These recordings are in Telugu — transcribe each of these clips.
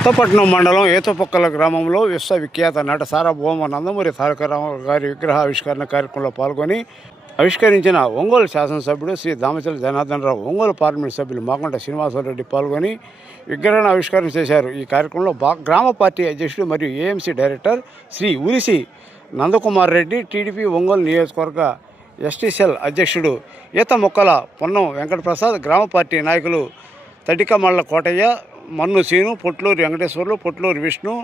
కొత్తపట్నం మండలం ఏతపక్కల గ్రామంలో విశ్వవిఖ్యాత నట సార్వభౌమ నందమూరి తారక రామారావు గారి విగ్రహ ఆవిష్కరణ కార్యక్రమంలో పాల్గొని ఆవిష్కరించిన ఒంగోలు శాసనసభ్యుడు శ్రీ దామచల జనార్దన్ రావు ఒంగోలు పార్లమెంట్ సభ్యులు మాకుంట శ్రీనివాసరెడ్డి పాల్గొని విగ్రహాన్ని ఆవిష్కరణ చేశారు. ఈ కార్యక్రమంలో బా గ్రామ పార్టీ అధ్యక్షుడు మరియు AMC director Shri Urisi Nandakumar Reddy TDP Ongole నియోజకవర్గ ఎస్టీసీఎల్ అధ్యక్షుడు ఈత మొక్కల పొన్నం వెంకటప్రసాద్ గ్రామ పార్టీ నాయకులు తటికమళ్ళ కోటయ్య మన్ను సీను పొట్లూరి వెంకటేశ్వర్లు పొట్లూరి విష్ణు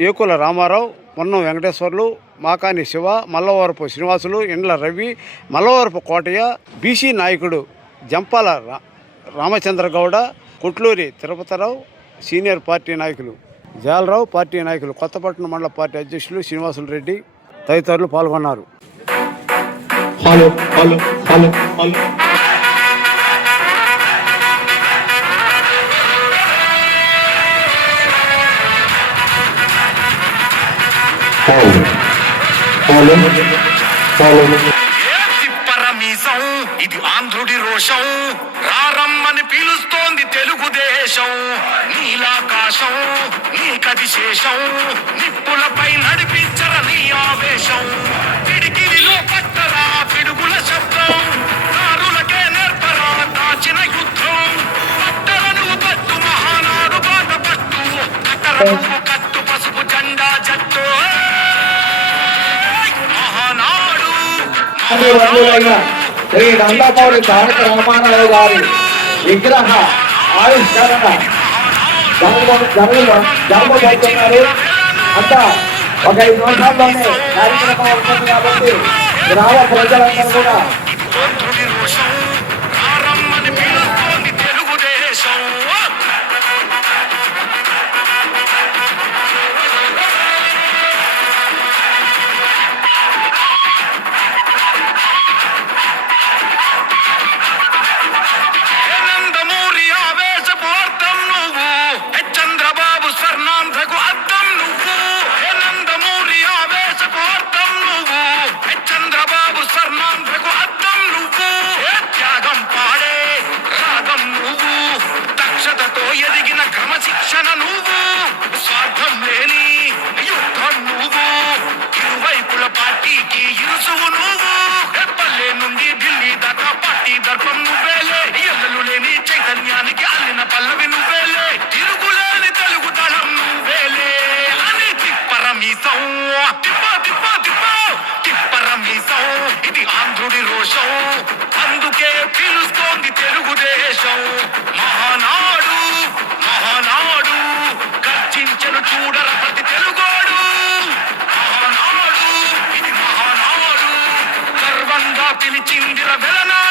ఏకుల రామారావు పొన్నం వెంకటేశ్వర్లు మాకాని శివ మల్లవరపు శ్రీనివాసులు ఇండ్ల రవి మల్లవరపు కోటయ్య బీసీ నాయకుడు జంపాల రామచంద్రగౌడ రామచంద్ర గౌడ కొట్లూరి తిరుపతిరావు సీనియర్ పార్టీ నాయకులు జాలరావు పార్టీ నాయకులు కొత్తపట్నం మండల పార్టీ అధ్యక్షులు శ్రీనివాసులు రెడ్డి తదితరులు పాల్గొన్నారు. Hello hello hello hello. Paulo. Paulo. Paulo. పరమీసం ఇది ఆంధ్రుడి రోషం రారమ్మని పిలుస్తోంది తెలుగుదేశం నీలాకాశం నీ కది శేషం నిప్పులపై నడిపించర నీ ఆవేశం రంగులైన శ్రీ నందమూరి తారక రామారావు గారి విగ్రహ ఆవిష్కరణ జరగ- జరగబోతున్నారు. అంతా ఒక ఐదు నిమిషాల్లోనే కార్యక్రమం అవుతుంది కాబట్టి గ్రామ ప్రజలందరూ కూడా దేశం మహానాడు మహానాడు గర్జించను చూడర ప్రతి తెలుగోడు. మహానాడు ఇది మహానాడు గర్వంగా పిలిచిందిర వెలనాడు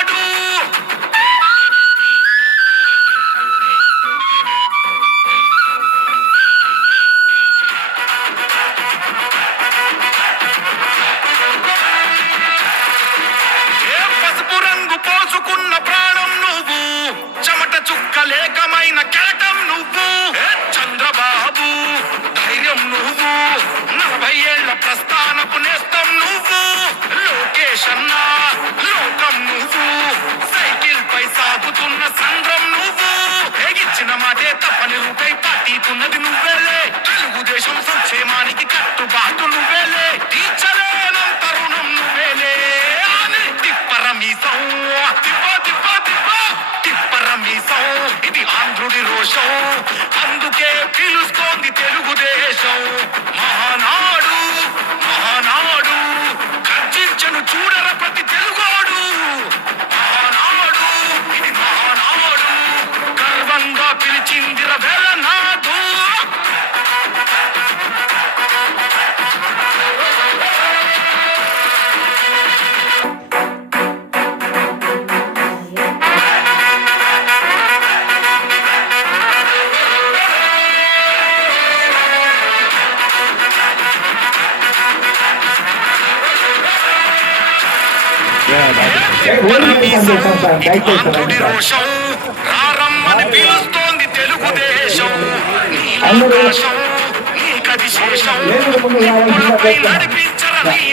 ఎగిచ్చిన తప్పని రూపై పార్టీకున్నది నువ్వేలే. తెలుగుదేశం సంక్షేమానికి కట్టుబాటు నువ్వేలే. తీర్చలేనం తరుణం నువ్వేలే. అని తిప్పరమీసం తిప్ప తిప్ప తిప్ప. తిప్పరమీసం ఇది ఆంధ్రుడి రోషం. అందుకే పిలుస్తోంది తెలుగుదేశం. మహానాడు మహానాడు. గర్జించను చూడర ఆంధ్రుడి రోషం రారమ్మని పిలుస్తోంది తెలుగుదేశం నీ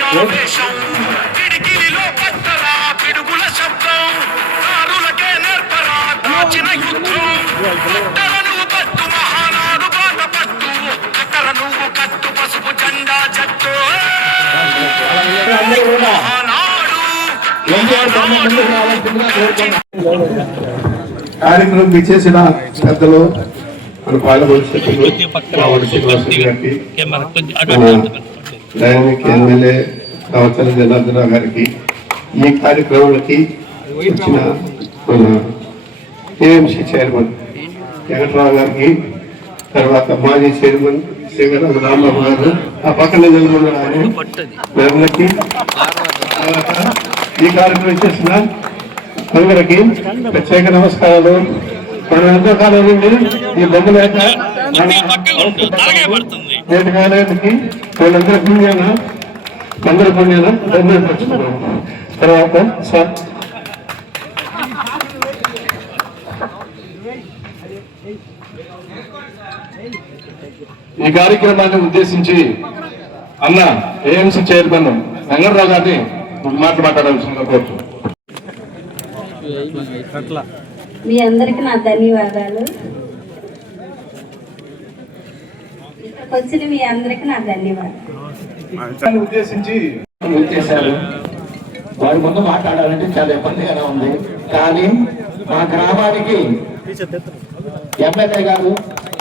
అవకాశం పిడికిలిలో పట్టరా పిడుగుల శబ్దం దారులకే నేర్పరా యుద్ధం పట్టర నువ్వు పట్టు మహానాడు బాట పట్టు పసుపు జెండా జట్టు మహానాడు కార్యక్రమం ఇచ్చేసిన పెద్దలు మన డైనమిక్ ఎమ్మెల్యే కవచల జనార్దనరావు గారికి ఈ కార్యక్రమానికి వచ్చిన మన ఏఎంసీ చైర్మన్ వెంకట్రావు గారికి తర్వాత మాజీ చైర్మన్ శ్రీగరం రాంబాబు గారు ఆ పక్కన నిలబడిన ఆయన ఈ కార్యక్రమం చేసిన అందరికి ప్రత్యేక నమస్కారాలు. మన ఎంతో కాలం నుండి ఈ బొమ్మ లేక నేటి కాలానికి వీళ్ళందరూ పుణ్యాన అందరూ పుణ్యాన ధన్యవాదాలు తెచ్చుకున్నాం తర్వాత సార్. ఈ కార్యక్రమాన్ని ఉద్దేశించి అన్న ఏఎంసీ చైర్మన్ వెంకటరావు గారిని మాట్లాడాల్సిందిగా మీ అందరికి నా ధన్యవాదాలు. వచ్చిన మీ అందరికి నా ధన్యవాదాలు. ఉద్దేశించి చేశారు వారి ముందు మాట్లాడాలంటే చాలా ఇబ్బందిగానే ఉంది. కానీ మా గ్రామానికి ఎమ్మెల్యే గారు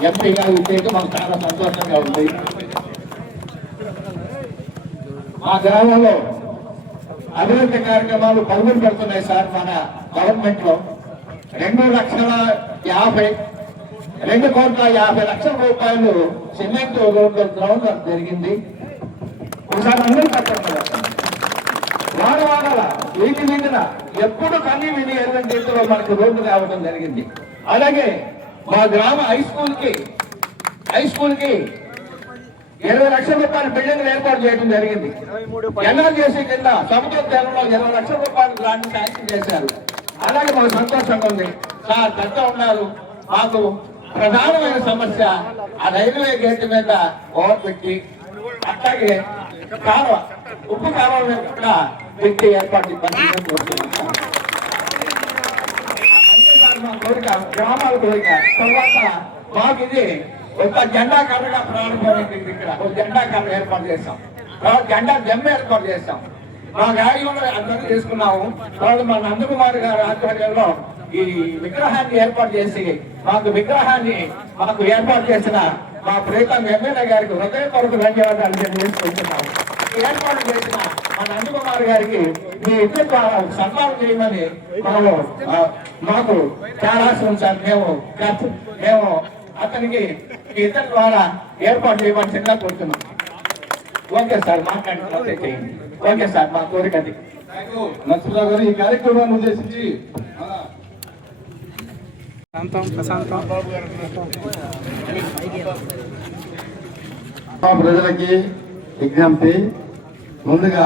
ఎంపీ గారు ఇచ్చేది మాకు చాలా సంతోషంగా ఉంది. మా గ్రామంలో అభివృద్ధి కార్యక్రమాలు పరుగులు పెడుతున్నాయి సార్ మన గవర్నమెంట్లో రెండు లక్షల యాభై రెండు కోట్ల యాభై లక్షల రూపాయలు సిమెంట్ రోడ్లు గ్రౌండ్ జరిగింది. ఒకసారి అందరూ కట్టండి వాడ వాడల వీటి మీద ఎప్పుడు కన్నీ విని ఎటువంటి రీతిలో మనకు రోడ్డు కావడం జరిగింది. అలాగే మా గ్రామ హై స్కూల్కి హై స్కూల్కి ఇరవై లక్షల రూపాయల బిల్డింగ్ ఏర్పాటు చేయడం జరిగింది. ఎన్ఆర్జేసీ కింద సముద్ర తీరంలో ఇరవై లక్షల రూపాయలు గ్రాంట్ శాంక్షన్ చేశారు. అలాగే మాకు సంతోషంగా ఉంది. సార్ పెద్ద ఉన్నారు. మాకు ప్రధానమైన సమస్య ఆ రైల్వే గేట్ మీద ఓవర్ పెట్టి అట్లాగే కాలువ ఉప్పు కాలువ మీద కూడా పెట్టి ఏర్పాటు కోరిక గ్రామాల కోరిక తర్వాత మాకు ఇది ఒక జెండా కర్రగా ప్రారంభమైంది ఇక్కడ. ఒక జెండా కర్ర ఏర్పాటు చేస్తాం తర్వాత జెండా జమ్మ ఏర్పాటు చేస్తాం మా గాయంలో అందరూ చేసుకున్నాము. తర్వాత మా నందకుమార్ గారి ఆధ్వర్యంలో ఈ విగ్రహాన్ని ఏర్పాటు చేసి మాకు విగ్రహాన్ని మాకు ఏర్పాటు చేసిన మా ప్రీతం ఎమ్మెల్యే గారికి హృదయపూర్వక ధన్యవాదాలు తెలియజేసుకుంటున్నాము ఏర్పాటు చేసిన మా నందకుమార్ గారికి మీ ఇంటి ద్వారా సన్మానం చేయమని మనము మాకు చాలా ఆశ సార్ మేము మేము అతనికి ఇద్దరి ద్వారా ఏర్పాటు చేయమని చిన్న కోరుతున్నాం ఓకే సార్ మాట్లాడి చేయండి. ఓకే సార్ మా కోరిక అది. నరసింహరావు గారు ఈ కార్యక్రమాన్ని ఉద్దేశించి ప్రజలకి విజ్ఞప్తి. ముందుగా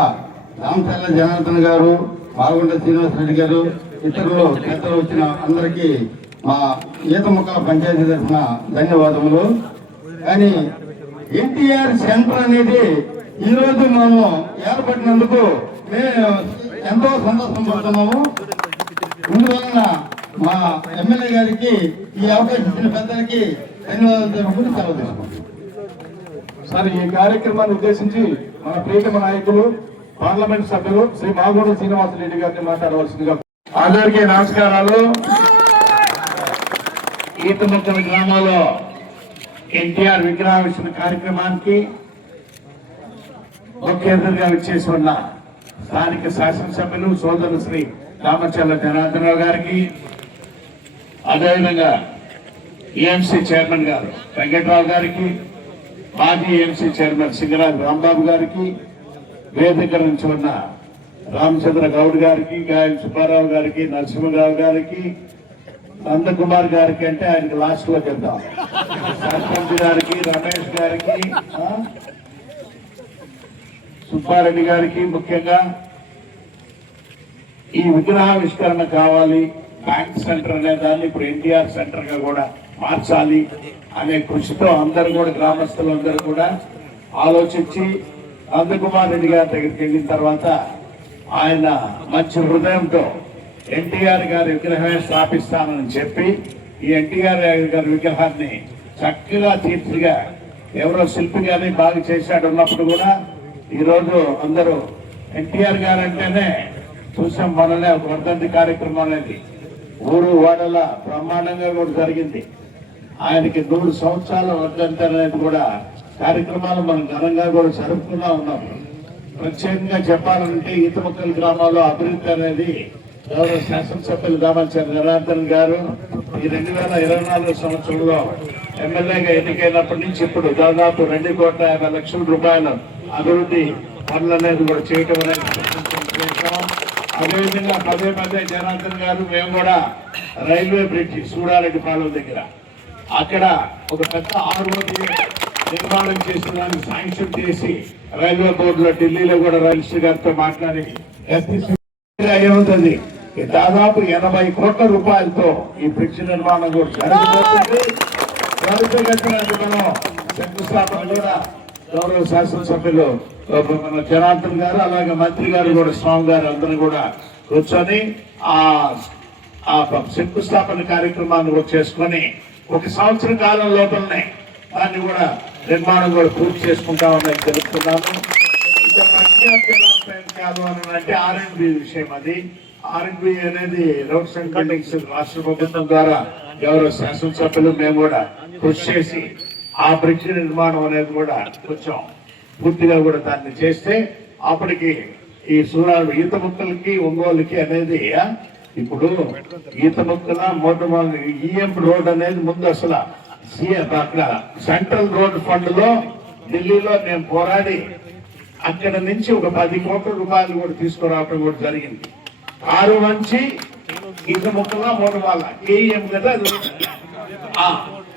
రామచల్ల జనార్దన్ గారు మాగుంట శ్రీనివాసరెడ్డి గారు ఇతరులు పెద్దలు వచ్చిన అందరికీ మా ఈత ముక్కల పంచాయతీ తరఫున ధన్యవాదములు. కానీ ఎన్టీఆర్ సెంటర్ అనేది ఈ రోజు మేము ఏర్పడినందుకు మేము ఎంతో సంతోషం పడుతున్నాము. ఇందువలన మా ఎమ్మెల్యే గారికి ఈ అవకాశం ఇచ్చిన పెద్దలకి ధన్యవాదాలు తెలుపుకుంటూ సెలవు తీసుకుంటాం సార్ ఈ కార్యక్రమాన్ని ఉద్దేశించి మన ప్రియతమ నాయకులు పార్లమెంట్ సభ్యులు శ్రీ మాగోడ శ్రీనివాసరెడ్డి గారిని మాట్లాడవలసిందిగా అందరికీ నమస్కారాలు. ఈతముక్కల గ్రామంలో ఎన్టీఆర్ విగ్రహావిష్కరణ కార్యక్రమానికి ముఖ్య అతిథిగా విచ్చేసి ఉన్న స్థానిక శాసనసభ్యులు సోదరులు శ్రీ రామచల్ల జనార్దనరావు గారికి అదేవిధంగా ఏఎంసీ చైర్మన్ గారు వెంకట్రావు గారికి మాజీ ఏఎంసీ చైర్మన్ సింగరాజు రాంబాబు గారికి వేదిక నుంచి ఉన్న రామచంద్ర గౌడ్ గారికి గాయం సుబ్బారావు గారికి నరసింహరావు గారికి నందకుమార్ గారికి అంటే ఆయనకి లాస్ట్లో చెప్తాం. సర్పంచ్ గారికి రమేష్ గారికి సుబ్బారెడ్డి గారికి ముఖ్యంగా ఈ విగ్రహావిష్కరణ కావాలి. బ్యాంక్ సెంటర్ అనే దాన్ని ఇప్పుడు ఎన్టీఆర్ సెంటర్గా కూడా మార్చాలి అనే కృషితో అందరు కూడా గ్రామస్తులందరూ కూడా ఆలోచించి నందకుమార్ రెడ్డి గారి దగ్గరికి వెళ్ళిన తర్వాత ఆయన మంచి హృదయంతో ఎన్టీఆర్ గారి విగ్రహమే స్థాపిస్తానని చెప్పి ఈ ఎన్టీఆర్ గారి విగ్రహాన్ని చక్కగా తీర్చిగా ఎవరో శిల్పి గారిని బాగా చేశాడు ఉన్నప్పుడు కూడా ఈ రోజు అందరూ ఎన్టీఆర్ గారు అంటేనే చూసాం మనలే ఒక వర్ధంతి కార్యక్రమం అనేది. ఊరు వాడల బ్రహ్మాండంగా కూడా జరిగింది. ఆయనకి నూరు సంవత్సరాల వర్ధంతి అనేది కూడా కార్యక్రమాలు మనం ఘనంగా కూడా జరుపుకున్నా ఉన్నాం. ప్రత్యేకంగా చెప్పాలంటే ఈతముక్కల గ్రామాల్లో అభివృద్ధి అనేది గౌరవ శాసనసభ్యులు దామాచారి జనార్దన్ గారు ఈ రెండు వేల ఇరవై నాలుగు సంవత్సరంలో ఎమ్మెల్యేగా ఎన్నికైనప్పటి నుంచి ఇప్పుడు దాదాపు రెండు కోట్ల యాభై లక్షల రూపాయల అభివృద్ధి పనులు అనేది కూడా చేయటం అనేది అదేవిధంగా పదే పదే జనార్దన్ గారు మేము కూడా రైల్వే బ్రిడ్జి సూడారెడ్డి పాలెం దగ్గర. అక్కడ ఒక పెద్ద ఆర్ఓటి నిర్మాణం చేసిన దాన్ని శాంక్షన్ చేసి రైల్వే బోర్డులో ఢిల్లీలో కూడా రైల్వే గారితో మాట్లాడి ఎస్టీసీ దాదాపు ఎనభై కోట్ల రూపాయలతో ఈ బ్రిడ్జ్ నిర్మాణం కూడా జరగబోతుంది త్వరితగతిన మనం శంకుస్థాపన కూడా గౌరవ శాసనసభ్యులు మన జనార్దన్ గారు అలాగే మంత్రి గారు కూడా స్వామి గారు అందరూ కూడా కూర్చొని ఆ శంకుస్థాపన కార్యక్రమాన్ని కూడా చేసుకొని ఒక సంవత్సర కాలం లోపలనే దాన్ని కూడా నిర్మాణం కూడా పూర్తి చేసుకుంటామని తెలుపుతున్నాము. ఇంకా కాదు అని అంటే ఆర్ఎండ్బి విషయం అది. ఆర్బి అనేది రోడ్స్ అండ్ రాష్ట్ర ప్రభుత్వం ద్వారా ఎవరో శాసనసభ్యులు మేము కూడా కృషి చేసి ఆ బ్రిడ్జ్ నిర్మాణం అనేది కూడా కొంచెం పూర్తిగా కూడా దాన్ని చేస్తే అప్పటికి ఈ సూరాలు ఈత ముక్కలకి ఒంగోలుకి అనేది ఇప్పుడు ఈత ముక్కల మొట్టమొదటి ఈఎం రోడ్ అనేది ముందు అసలు సీఎం అక్కడ సెంట్రల్ రోడ్ ఫండ్లో ఢిల్లీలో మేము పోరాడి అక్కడ నుంచి ఒక పది కోట్ల రూపాయలు కూడా తీసుకురావడం కూడా జరిగింది. ఆరు మంచి ఇంక ముక్కలా మూడు వాళ్ళ. కేఎం కదా అది ఆ,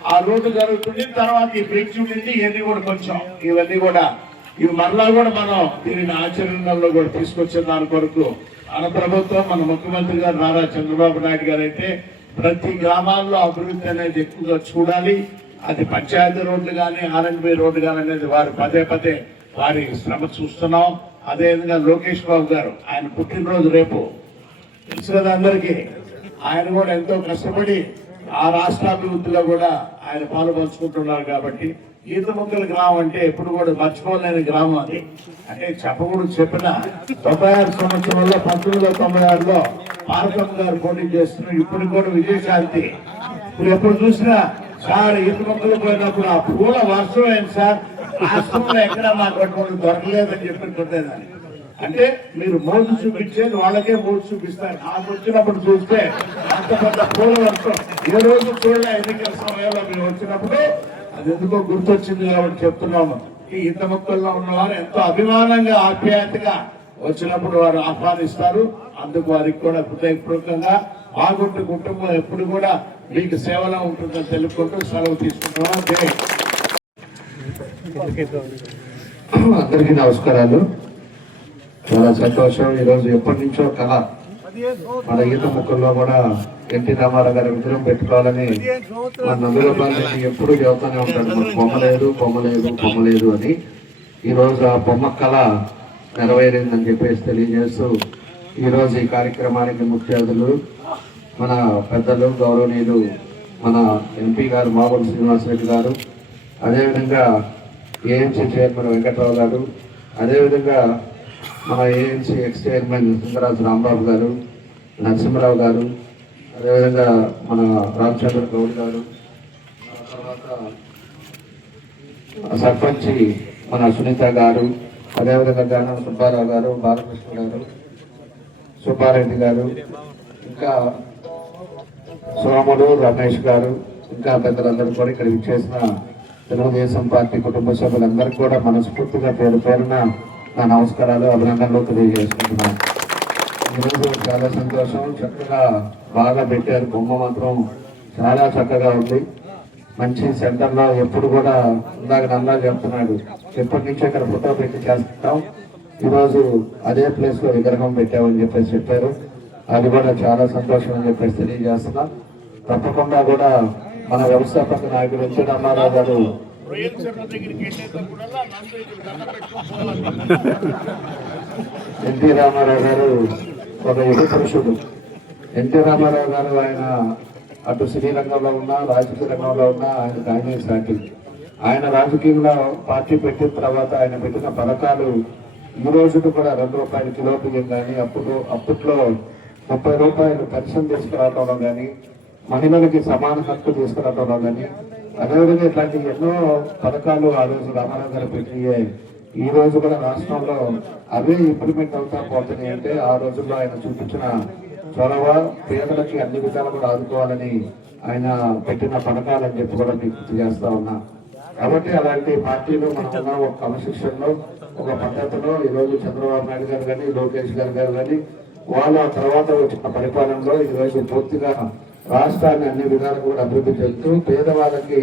ఆ రోడ్డు జరుగుతుంది తర్వాత ఈ బ్రిడ్జ్ ఉండింది ఇవన్నీ కూడా కొంచెం ఇవన్నీ కూడా. ఇవి మరలా కూడా మనం దీనిని ఆచరణలో కూడా తీసుకొచ్చిన దాని కొరకు మన ప్రభుత్వం మన ముఖ్యమంత్రి గారు నారా చంద్రబాబు నాయుడు గారు అయితే ప్రతి గ్రామాల్లో అభివృద్ధి అనేది ఎక్కువగా చూడాలి. అది పంచాయతీ రోడ్లు కానీ ఆర్ఎండ్బి రోడ్డు కానీ అనేది వారు పదే పదే వారి శ్రమ చూస్తున్నాం. అదేవిధంగా లోకేష్ బాబు గారు ఆయన పుట్టినరోజు రేపు తెలుసు కదా అందరికీ. ఆయన కూడా ఎంతో కష్టపడి ఆ రాష్ట్రాభివృద్ధిలో కూడా ఆయన పాలు పంచుకుంటున్నారు కాబట్టి ఈత గ్రామం అంటే ఎప్పుడు కూడా మర్చిపోలేని గ్రామం అది. అంటే చెప్పకూడదు చెప్పిన తొంభై ఆరు సంవత్సరంలో పంతొమ్మిది వందల తొంభై ఆరులో పార్కం గారు పోటీ చేస్తున్నారు. ఇప్పుడు కూడా విజయశాంతి. ఇప్పుడు ఎప్పుడు చూసినా సార్ ఈత పోయినప్పుడు ఆ పూల వర్షం ఏంటి సార్? రాష్ట్రంలో ఎక్కడ మాకు అటువంటి దొరకలేదని దాన్ని అంటే మీరు మోజు చూపించేది వాళ్ళకే మోజు చూపిస్తారు. నాకు వచ్చినప్పుడు చూస్తే అంత పెద్ద పూల వర్షం ఏ రోజు చూడలే ఎన్నికల సమయంలో మీరు వచ్చినప్పుడు అది ఎందుకో గుర్తొచ్చింది కాబట్టి చెప్తున్నాము. ఈ ఈత మొక్కల్లో ఉన్నవారు ఎంతో అభిమానంగా ఆప్యాయతగా వచ్చినప్పుడు వారు ఆహ్వానిస్తారు. అందుకు వారికి కూడా హృదయపూర్వకంగా బాగుంటు కుటుంబం ఎప్పుడు కూడా మీకు సేవలో ఉంటుందని తెలుపుకుంటూ సెలవు తీసుకుంటున్నాం అందరికీ నమస్కారాలు. చాలా సంతోషం. ఈరోజు ఎప్పటి నుంచో కళ. మన ఈత ముక్కల్లో కూడా ఎన్టీ రామారావు గారి విగ్రహం పెట్టుకోవాలని మన నందుల బాలని ఎప్పుడు చెబుతూనే ఉంటాడు. మనకు బొమ్మ లేదు బొమ్మ లేదు బొమ్మ లేదు అని. ఈరోజు ఆ బొమ్మ కళ నెరవేరిందని చెప్పేసి తెలియజేస్తూ ఈరోజు ఈ కార్యక్రమానికి ముఖ్య అతిథులు మన పెద్దలు గౌరవనీయులు మన ఎంపీ గారు మామూలు శ్రీనివాసరెడ్డి గారు అదేవిధంగా ఏఎంసీ చైర్మన్ వెంకట్రావు గారు అదేవిధంగా మన AMC ex chairman Sundararaju Rambabu గారు నరసింహరావు గారు అదేవిధంగా మన రామచంద్ర గౌడ్ గారు తర్వాత సర్పంచ్ మన సునీత గారు అదేవిధంగా గానం సుబ్బారావు గారు బాలకృష్ణ గారు సుబ్బారెడ్డి గారు ఇంకా సోముడు రమేష్ గారు ఇంకా పెద్దలందరూ కూడా ఇక్కడ విచ్చేసిన తెలుగుదేశం పార్టీ కుటుంబ సభ్యులందరికీ కూడా మనస్ఫూర్తిగా పేరు పేరున నా నమస్కారాలు అభినందనలు తెలియజేసుకుంటున్నాను. ఈరోజు చాలా సంతోషం. చక్కగా బాగా పెట్టారు. బొమ్మ మాత్రం చాలా చక్కగా ఉంది. మంచి సెంటర్లో ఎప్పుడు కూడా ఇందాక నల్లా చెప్తున్నాడు ఎప్పటి నుంచి ఇక్కడ ఫోటో పెట్టి చేస్తాం. ఈరోజు అదే ప్లేస్లో విగ్రహం పెట్టామని చెప్పేసి చెప్పారు. అది కూడా చాలా సంతోషం అని చెప్పేసి తెలియజేస్తున్నాం. తప్పకుండా కూడా మన వ్యవస్థాపక నాయకుడు ఎన్టీ రామారావు గారు ఎన్టీ రామారావు గారు ఒక యుగ పురుషుడు. ఎన్టీ రామారావు గారు ఆయన అటు సినీ రంగంలో ఉన్నా రాజకీయ రంగంలో ఉన్నా ఆయన ఆయనే సాటి. ఆయన రాజకీయంలో పార్టీ పెట్టిన తర్వాత ఆయన పెట్టిన పథకాలు ఈ రోజుకు కూడా రెండు రూపాయల కిలో బియ్యం కానీ అప్పుడు అప్పట్లో ముప్పై రూపాయలు పెన్షన్ తీసుకురావడంలో కానీ మహిళలకి సమాన హక్కు తీసుకురావడంలో కానీ అదేవిధంగా ఇట్లాంటి ఎన్నో పథకాలు ఆ రోజు రామారావు గారు పెట్టినాయి. ఈ రోజు కూడా రాష్ట్రంలో అవే ఇంప్లిమెంట్ అవుతా పోతున్నాయి అంటే ఆ రోజుల్లో ఆయన చూపించిన చొరవ పేదలకి అన్ని విధాలు కూడా ఆదుకోవాలని ఆయన పెట్టిన పథకాలని చెప్పి కూడా మీకు గుర్తు చేస్తా ఉన్నా. కాబట్టి అలాంటి పార్టీలు మనం ఉన్న. ఒక క్రమశిక్షణలో ఒక పద్ధతిలో. ఈ రోజు చంద్రబాబు నాయుడు గారు కానీ లోకేష్ గారు గారు కానీ వాళ్ళ తర్వాత వచ్చిన పరిపాలనలో ఈ రోజు పూర్తిగా రాష్ట్రాన్ని అన్ని విధాలు కూడా అభివృద్ధి చెందుతూ పేదవాళ్ళకి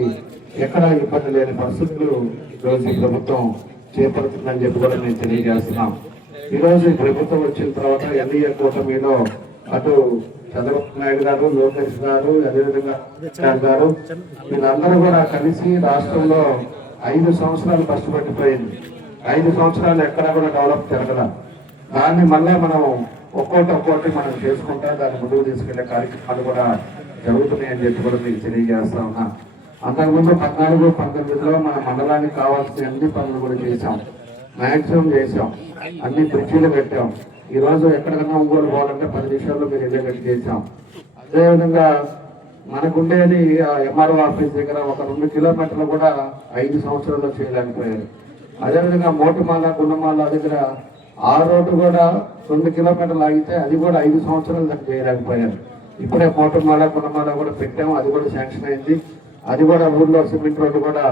ఎక్కడా ఇబ్బంది లేని పరిస్థితులు ఈ రోజు ఈ ప్రభుత్వం చేపడుతుందని చెప్పి కూడా నేను తెలియజేస్తున్నాం. ఈరోజు ఈ ప్రభుత్వం వచ్చిన తర్వాత ఎన్డీఏ కూటమిలో అటు చంద్రబాబు నాయుడు గారు లోకేష్ గారు అదేవిధంగా గారు వీళ్ళందరూ కూడా కలిసి రాష్ట్రంలో ఐదు సంవత్సరాలు కష్టపడిపోయింది ఐదు సంవత్సరాలు ఎక్కడా కూడా డెవలప్ జరగల. దాన్ని మళ్ళీ మనం ఒక్కోటి ఒక్కోటి మనం చేసుకుంటా దాన్ని ముందుకు తీసుకెళ్ళే కార్యక్రమాలు కూడా జరుగుతున్నాయని చెప్పి కూడా మీకు తెలియజేస్తా ఉన్నా. అంతకుముందు పద్నాలుగు పంతొమ్మిదిలో మన మండలానికి కావాల్సిన అన్ని పనులు కూడా చేశాం. మ్యాక్సిమం చేశాం. అన్ని బ్రిడ్జీలు పెట్టాం ఈరోజు ఎక్కడికన్నా ఒంగోలు పోవాలంటే పది నిమిషాల్లో మీరు వెళ్ళేటట్టు చేశాం. అదేవిధంగా మనకుండేది ఎంఆర్ఓ ఆఫీస్ దగ్గర ఒక రెండు కిలోమీటర్లు కూడా ఐదు సంవత్సరాల్లో చేయలేకపోయారు. అదేవిధంగా మోటుమాల గుండమాల దగ్గర ఆ రోడ్డు కూడా రెండు కిలోమీటర్లు ఆగితే అది కూడా ఐదు సంవత్సరాలు దాన్ని చేయలేకపోయారు. ఇప్పుడే మోటుమాల గుండమాల కూడా పెట్టాము అది కూడా శాంక్షన్ అయింది. అది కూడా ఊర్లో సిమెంట్ రోడ్డు కూడా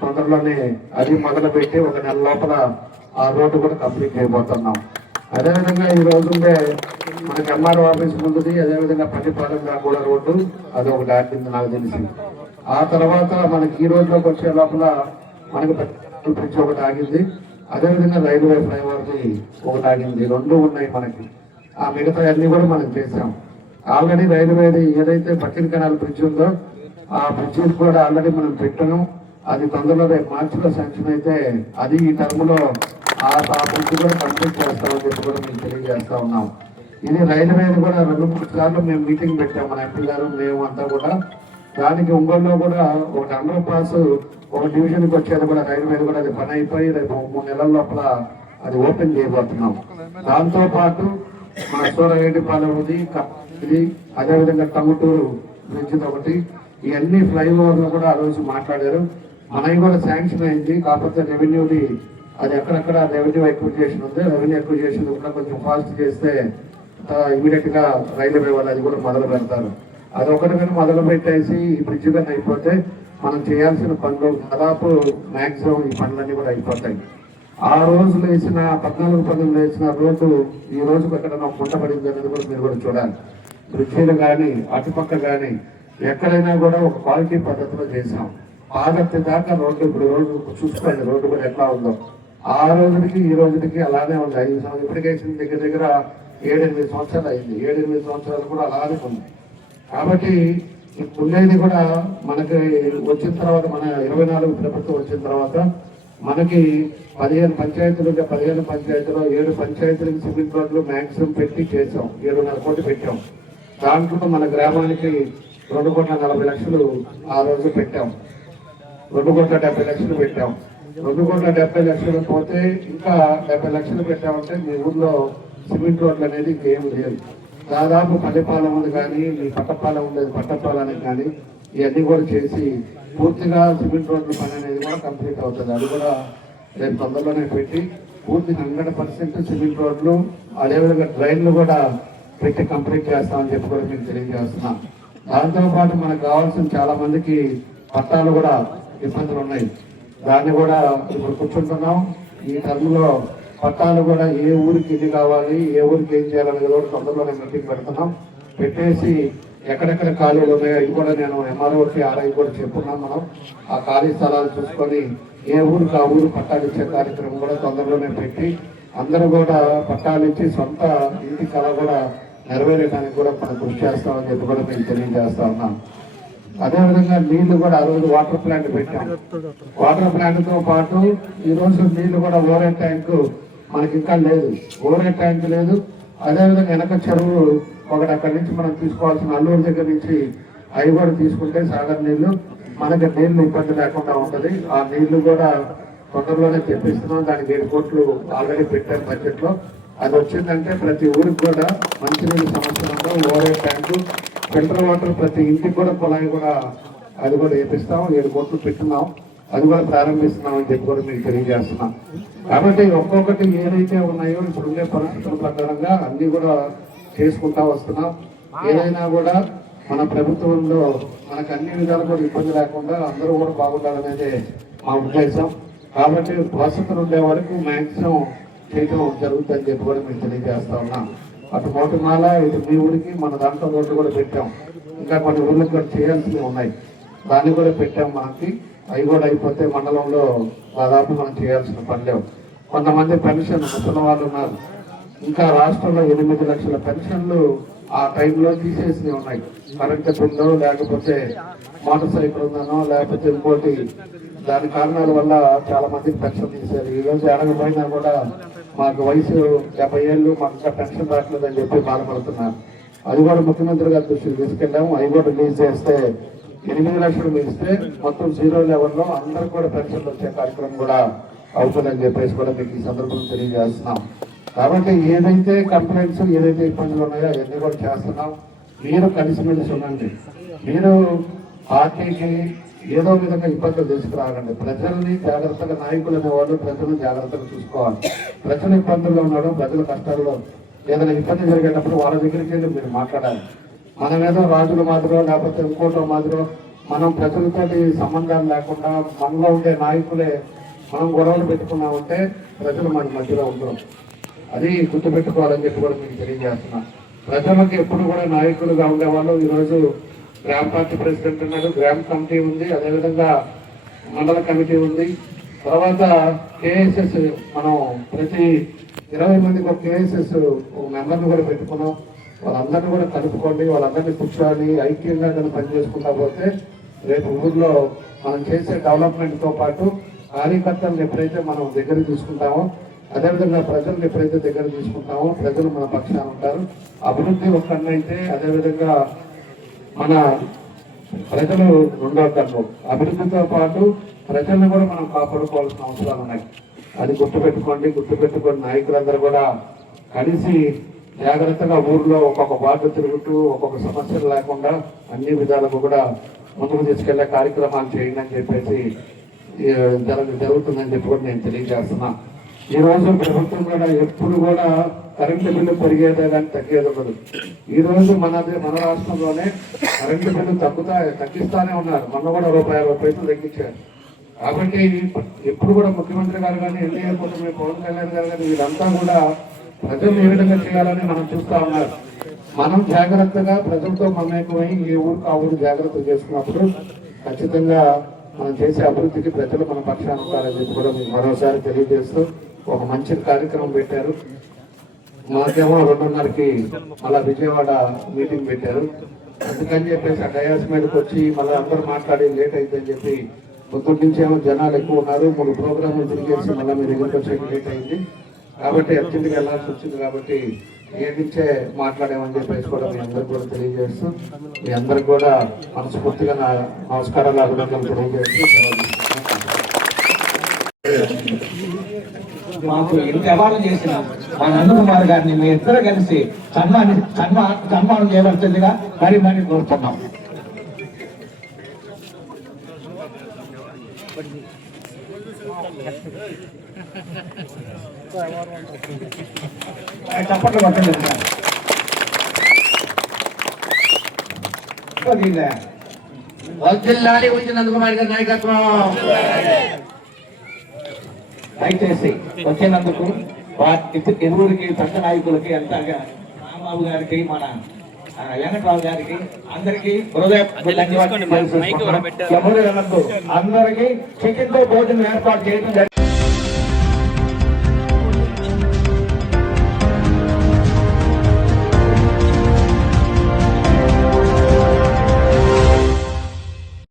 తొందరలోనే అది మొదలు పెట్టి ఒక నెల లోపల ఆ రోడ్డు కూడా కంప్లీట్ అయిపోతున్నాం. అదేవిధంగా ఈ రోజుండే మనకి ఎంఆర్ఓ ఆఫీస్ ముందుది అదేవిధంగా పట్టిపాలెం కూడా రోడ్డు అది ఒకటి ఆగింది నాకు తెలిసి. ఆ తర్వాత మనకి ఈ రోడ్లోకి వచ్చే లోపల మనకి పెద్ద బ్రిడ్జ్ ఒకటి ఆగింది. అదేవిధంగా రైల్వే ఫ్లైఓవర్కి ఒకటి ఆగింది రెండు ఉన్నాయి మనకి. ఆ మిగతా అన్ని కూడా మనం చేసాం ఆల్రెడీ రైల్వేది ఏదైతే పట్టిన కెనాల్ బ్రిడ్జ్ ఉందో ఆ బ్రిడ్జ్ కూడా ఆల్రెడీ మనం పెట్టాము. అది తొందరలో రేపు మార్చిలో శాంక్షన్ అయితే అది ఈ టర్మ్లో ఆ బ్రిడ్జ్ కూడా కంప్లీట్ చేస్తామని చెప్పి కూడా మేము తెలియజేస్తా ఉన్నాం. ఇది రైల్వేది కూడా రెండు మూడు సార్లు మేము మీటింగ్ పెట్టాము మన ఎంపీ గారు మేము అంతా కూడా. దానికి ఒంగోలులో కూడా ఒక అండర్ పాస్ ఒక డివిజన్కి వచ్చేది కూడా రైల్వేది కూడా అది పని అయిపోయి రేపు మూడు నెలల లోపల అది ఓపెన్ చేయబోతున్నాం. దాంతో పాటు మన సూరగేటిపాలెం ఉంది ఇది అదేవిధంగా టంగుటూరు బ్రిడ్జ్ ఒకటి. ఇవన్నీ ఫ్లైఓవర్లు కూడా ఆ రోజు మాట్లాడారు. మనవి కూడా శాంక్షన్ అయింది కాకపోతే రెవెన్యూది అది ఎక్కడెక్కడ రెవెన్యూ ఎక్విజేషన్ ఉంది రెవెన్యూ ఎక్విజేషన్ కూడా కొంచెం ఫాస్ట్ చేస్తే ఇమీడియట్గా రైల్వే వాళ్ళు అది కూడా మొదలు పెడతారు. అది ఒకటి కానీ మొదలు పెట్టేసి ఈ బ్రిడ్జ్ కానీ అయిపోతే మనం చేయాల్సిన పనులు దాదాపు మ్యాక్సిమం ఈ పనులన్నీ కూడా అయిపోతాయి. ఆ రోజు వేసిన పద్నాలుగు పనులు వేసిన రోడ్డు ఈ రోజు ఎక్కడైనా గుంట పడింది అనేది కూడా మీరు కూడా చూడాలి. బ్రిడ్జీలు కానీ అటుపక్క కానీ ఎక్కడైనా కూడా ఒక క్వాలిటీ పద్ధతిలో చేసాం ఆగత్తి దాకా రోడ్డు ఇప్పుడు రోడ్డు చూసుకోండి రోడ్డు కూడా ఎట్లా ఉందో. ఆ రోజుకి ఈ రోజుకి అలానే ఉంది. ఐదు సంవత్సరాలు ఇప్పటికేసిన దగ్గర దగ్గర ఏడెనిమిది సంవత్సరాలు అయింది. ఏడెనిమిది సంవత్సరాలు కూడా అలానే ఉంది. కాబట్టి ఇప్పుడు ఉండేది కూడా మనకి వచ్చిన తర్వాత మన ఇరవై నాలుగు ప్రభుత్వం వచ్చిన తర్వాత మనకి పదిహేను పంచాయతీలు ఉంటే పదిహేను పంచాయతీలో ఏడు పంచాయతీలకు సిమెంట్ రోడ్లు మ్యాక్సిమం పెట్టి చేసాం ఏడున్నర కోట్లు పెట్టాం. దాంట్లో మన గ్రామానికి రెండు కోట్ల నలభై లక్షలు ఆ రోజు పెట్టాం. రెండు కోట్ల డెబ్బై లక్షలు పెట్టాం. రెండు కోట్ల డెబ్బై లక్షలు పోతే ఇంకా డెబ్బై లక్షలు పెట్టామంటే మీ ఊర్లో సిమెంట్ రోడ్లు అనేది ఇంకేం లేదు. దాదాపు పల్లెపాలెం ఉంది కానీ మీ పట్టపాలెం ఉండేది పట్టపాలెనికి కానీ ఇవన్నీ కూడా చేసి పూర్తిగా సిమెంట్ రోడ్ల పని అనేది కూడా కంప్లీట్ అవుతుంది. అది కూడా రేపు తొందరలోనే పెట్టి పూర్తి హండ్రెడ్ పర్సెంట్ సిమెంట్ రోడ్లు అదేవిధంగా డ్రైన్లు కూడా పెట్టి కంప్లీట్ చేస్తామని చెప్పి కూడా మీకు తెలియజేస్తున్నాం. దాంతోపాటు మనకు కావాల్సిన చాలా మందికి పట్టాలు కూడా ఇబ్బందులు ఉన్నాయి. దాన్ని కూడా ఇప్పుడు కూర్చుంటున్నాం. ఈ టర్మ్లో పట్టాలు కూడా ఏ ఊరికి ఎన్ని కావాలి ఏ ఊరికి ఏం చేయాలనేది కూడా తొందరలోనే మీటింగ్ పెడుతున్నాం. పెట్టేసి ఎక్కడెక్కడ ఖాళీలు ఉన్నాయో ఇవి కూడా నేను ఎంఆర్ఓకి ఆర్ఐ కూడా చెప్పున్నాం మనం. ఆ ఖాళీ స్థలాలు చూసుకొని ఏ ఊరికి ఆ ఊరు పట్టాలు ఇచ్చే కార్యక్రమం కూడా తొందరలోనే పెట్టి అందరూ కూడా పట్టాలు ఇచ్చి సొంత ఇంటి కళ కూడా నెరవేరడానికి కూడా మనం కృషి చేస్తామని చెప్పి కూడా మేము తెలియజేస్తా ఉన్నాం. అదేవిధంగా నీళ్ళు కూడా ఆ రోజు వాటర్ ప్లాంట్ పెట్టాం. వాటర్ ప్లాంట్తో పాటు ఈ రోజు నీళ్ళు కూడా ఓరే ట్యాంకు మనకి ఇంకా లేదు. ఓరే ట్యాంక్ లేదు. అదేవిధంగా వెనక చెరువు ఒకటి అక్కడి నుంచి మనం తీసుకోవాల్సిన అల్లూరు దగ్గర నుంచి అవి కూడా తీసుకుంటే సాగర్ నీళ్ళు మనకి నీళ్ళు ఇబ్బంది లేకుండా ఉంటుంది. ఆ నీళ్ళు కూడా తొందరలోనే తెప్పిస్తున్నాం. దానికి ఏడు కోట్లు ఆల్రెడీ పెట్టారు బడ్జెట్లో అది వచ్చిందంటే ప్రతి ఊరికి కూడా మంచినీళ్ళ సమస్య ఉండవు ఓవర్ ట్యాంకు ఫిల్టర్ వాటర్ ప్రతి ఇంటికి కూడా కుళాయి కూడా అది కూడా వేపిస్తాం. ఏడు కోట్లు పెట్టున్నాం అది కూడా ప్రారంభిస్తున్నామని చెప్పి కూడా మీకు తెలియజేస్తున్నాం. కాబట్టి ఒక్కొక్కటి ఏదైతే ఉన్నాయో ఇప్పుడు ఉండే పరిస్థితుల ప్రకారంగా అన్ని కూడా చేసుకుంటా వస్తున్నాం. ఏదైనా కూడా మన ప్రభుత్వంలో మనకు అన్ని విధాలు కూడా ఇబ్బంది లేకుండా అందరూ కూడా బాగుండాలనేది మా ఉద్దేశం. కాబట్టి వసతులు ఉండే వరకు మ్యాక్సిమం చేయటం జరుగుతుందని చెప్పి కూడా మేము తెలియజేస్తా ఉన్నాం. అటు మోటమాల ఇటు మీ ఊరికి మన దాంట్లో కూడా పెట్టాం. ఇంకా కొన్ని ఊళ్ళకి కూడా చేయాల్సినవి ఉన్నాయి. దాన్ని కూడా పెట్టాం మనకి. అవి కూడా అయిపోతే మండలంలో దాదాపు మనం చేయాల్సిన పని లేవు. కొంతమంది పెన్షన్ ముసలి వాళ్ళు ఉన్నారు. ఇంకా రాష్ట్రంలో ఎనిమిది లక్షల పెన్షన్లు ఆ టైంలో తీసేసి ఉన్నాయి. కరెంట్ ఉందో లేకపోతే మోటార్ సైకిల్ ఉందనో లేకపోతే ఇంకోటి. దాని కారణాల వల్ల చాలా మంది పెన్షన్ తీశారు ఈ రోజు అడగపోయినా కూడా మాకు వయసు డెబ్బై ఏళ్ళు మాకు ఇంకా పెన్షన్ రావట్లేదని చెప్పి బాధపడుతున్నారు. అది కూడా ముఖ్యమంత్రి గారి దృష్టికి తీసుకెళ్ళాము. అవి కూడా రిలీజ్ చేస్తే ఎనిమిది లక్షలు ఇస్తే మొత్తం జీరో లెవెల్లో అందరికి కూడా పెన్షన్లు వచ్చే కార్యక్రమం కూడా అవుతుందని చెప్పేసి కూడా మీకు ఈ సందర్భంలో తెలియజేస్తున్నాం. కాబట్టి ఏదైతే కంప్లైంట్స్ ఏదైతే ఇబ్బందులు ఉన్నాయో అవన్నీ కూడా చేస్తున్నాం. మీరు కలిసిమెలిసి ఉండండి. మీరు పార్టీకి ఏదో విధంగా ఇబ్బందులు తీసుకురాకండి. ప్రజల్ని జాగ్రత్తగా నాయకులు అనేవాళ్ళు ప్రజలను జాగ్రత్తగా చూసుకోవాలి. ప్రజలు ఇబ్బందుల్లో ఉన్నాడు ప్రజల కష్టాల్లో ఏదైనా ఇబ్బంది జరిగేటప్పుడు వాళ్ళ దగ్గరికి వెళ్ళి మీరు మాట్లాడాలి. మన మీద రాజుల మాదిరో లేకపోతే ఇంకోటో మాదిరో మనం ప్రజలతోటి సంబంధాలు లేకుండా మనలో ఉండే నాయకులే మనం గొడవలు పెట్టుకున్నామంటే ప్రజలు మన మధ్యలో ఉండరు. అది గుర్తుపెట్టుకోవాలని చెప్పి కూడా మీకు తెలియజేస్తున్నా. ప్రజలకు ఎప్పుడు కూడా నాయకులుగా ఉండేవాళ్ళు. ఈరోజు గ్రామ పార్టీ ప్రెసిడెంట్ ఉన్నాడు గ్రామ కమిటీ ఉంది అదేవిధంగా మండల కమిటీ ఉంది. తర్వాత కేఎస్ఎస్ మనం ప్రతి ఇరవై మందికి ఒక కేఎస్ఎస్ ఒక మెంబర్ని కూడా పెట్టుకున్నాం. వాళ్ళందరినీ కూడా కలుపుకోండి వాళ్ళందరినీ కూర్చోవాలి ఐక్యంగా కనుక పనిచేసుకుంటా పోతే రేపు ఊర్లో మనం చేసే డెవలప్మెంట్తో పాటు కార్యకర్తలను ఎప్పుడైతే మనం దగ్గర తీసుకుంటామో అదేవిధంగా ప్రజలను ఎప్పుడైతే దగ్గర తీసుకుంటామో ప్రజలు మన పక్షాన ఉంటారు. అభివృద్ధి ఒక్కడైతే అదేవిధంగా మన ప్రజలు రెండో కన్ను అభివృద్ధితో పాటు ప్రజలను కూడా మనం కాపాడుకోవాల్సిన అవసరాలు ఉన్నాయి. అది గుర్తుపెట్టుకోండి గుర్తుపెట్టుకోండి నాయకులందరూ కూడా కలిసి జాగ్రత్తగా ఊర్లో ఒక్కొక్క వార్డు తిరుగుతూ ఒక్కొక్క సమస్యలు లేకుండా అన్ని విధాలకు కూడా ముందుకు తీసుకెళ్ళే కార్యక్రమాలు చేయండి అని చెప్పేసి జరుగుతుందని చెప్పి కూడా నేను తెలియజేస్తున్నా. ఈ రోజు ప్రభుత్వం కూడా ఎప్పుడు కూడా కరెంటు బిల్లు పెరిగేదే కానీ తగ్గేది ఉండదు. ఈ రోజు మన మన రాష్ట్రంలోనే కరెంటు బిల్లు తగ్గుతా తగ్గిస్తానే ఉన్నారు. మొన్న కూడా రూపాయి రూపాయలు తగ్గించారు. కాబట్టి ఎప్పుడు కూడా ముఖ్యమంత్రి గారు కానీ ఎన్డీఏ కూటమి పవన్ కళ్యాణ్ గారు కానీ వీళ్ళంతా కూడా ప్రజలు ఏ విధంగా చేయాలని మనం చూస్తా ఉన్నారు. మనం జాగ్రత్తగా ప్రజలతో మమేకమై ఈ ఊరికి ఆ ఊరు జాగ్రత్త చేసుకున్నప్పుడు ఖచ్చితంగా మనం చేసే అభివృద్ధికి ప్రజలు మన పక్షాన ఉంటారని చెప్పి కూడా మీకు మరోసారి తెలియజేస్తూ ఒక మంచి కార్యక్రమం పెట్టారు. మాకేమో రెండున్నరకి మళ్ళా విజయవాడ మీటింగ్ పెట్టారు. అందుకని చెప్పేసి ఆ డయాస్ మీదకి వచ్చి మళ్ళీ అందరూ మాట్లాడి లేట్ అయిందని చెప్పి పొద్దున్నుంచేమో జనాలు ఎక్కువ ఉన్నారు. మూడు ప్రోగ్రాములు తిరిగేసి మళ్ళీ మీ దగ్గరికి వచ్చేకి లేట్ అయింది. కాబట్టి అర్జెంట్గా వెళ్ళాల్సి వచ్చింది కాబట్టి ఏమిచ్చే మాట్లాడామని చెప్పేసి కూడా మీ అందరికి కూడా తెలియజేస్తూ మీ అందరికి కూడా మనస్ఫూర్తిగా నా నమస్కారాలు అభినందనలు తెలియజేస్తూ మాకు ఎంత అవార్డు చేసిన మా నందకుమార్ గారిని మీ ఇద్దరు కలిసి సన్మాని సన్మా సన్మానం చేయవలసిందిగా మరి మరి కోరుతున్నాం. చప్పట్లు వచ్చిన నందకుమార్ గారి నాయకత్వం దయచేసి వచ్చినందుకు వారి ఎదురుడికి పెద్ద నాయకులకి ఎంత రాంబాబు గారికి మన వెంకట్రావు గారికి అందరికి హృదయ ధన్యవాదాలు తెలియజేస్తున్నాను. ఎవరు వెళ్ళద్దు అందరికి చికెన్తో భోజనం ఏర్పాటు చేయడం.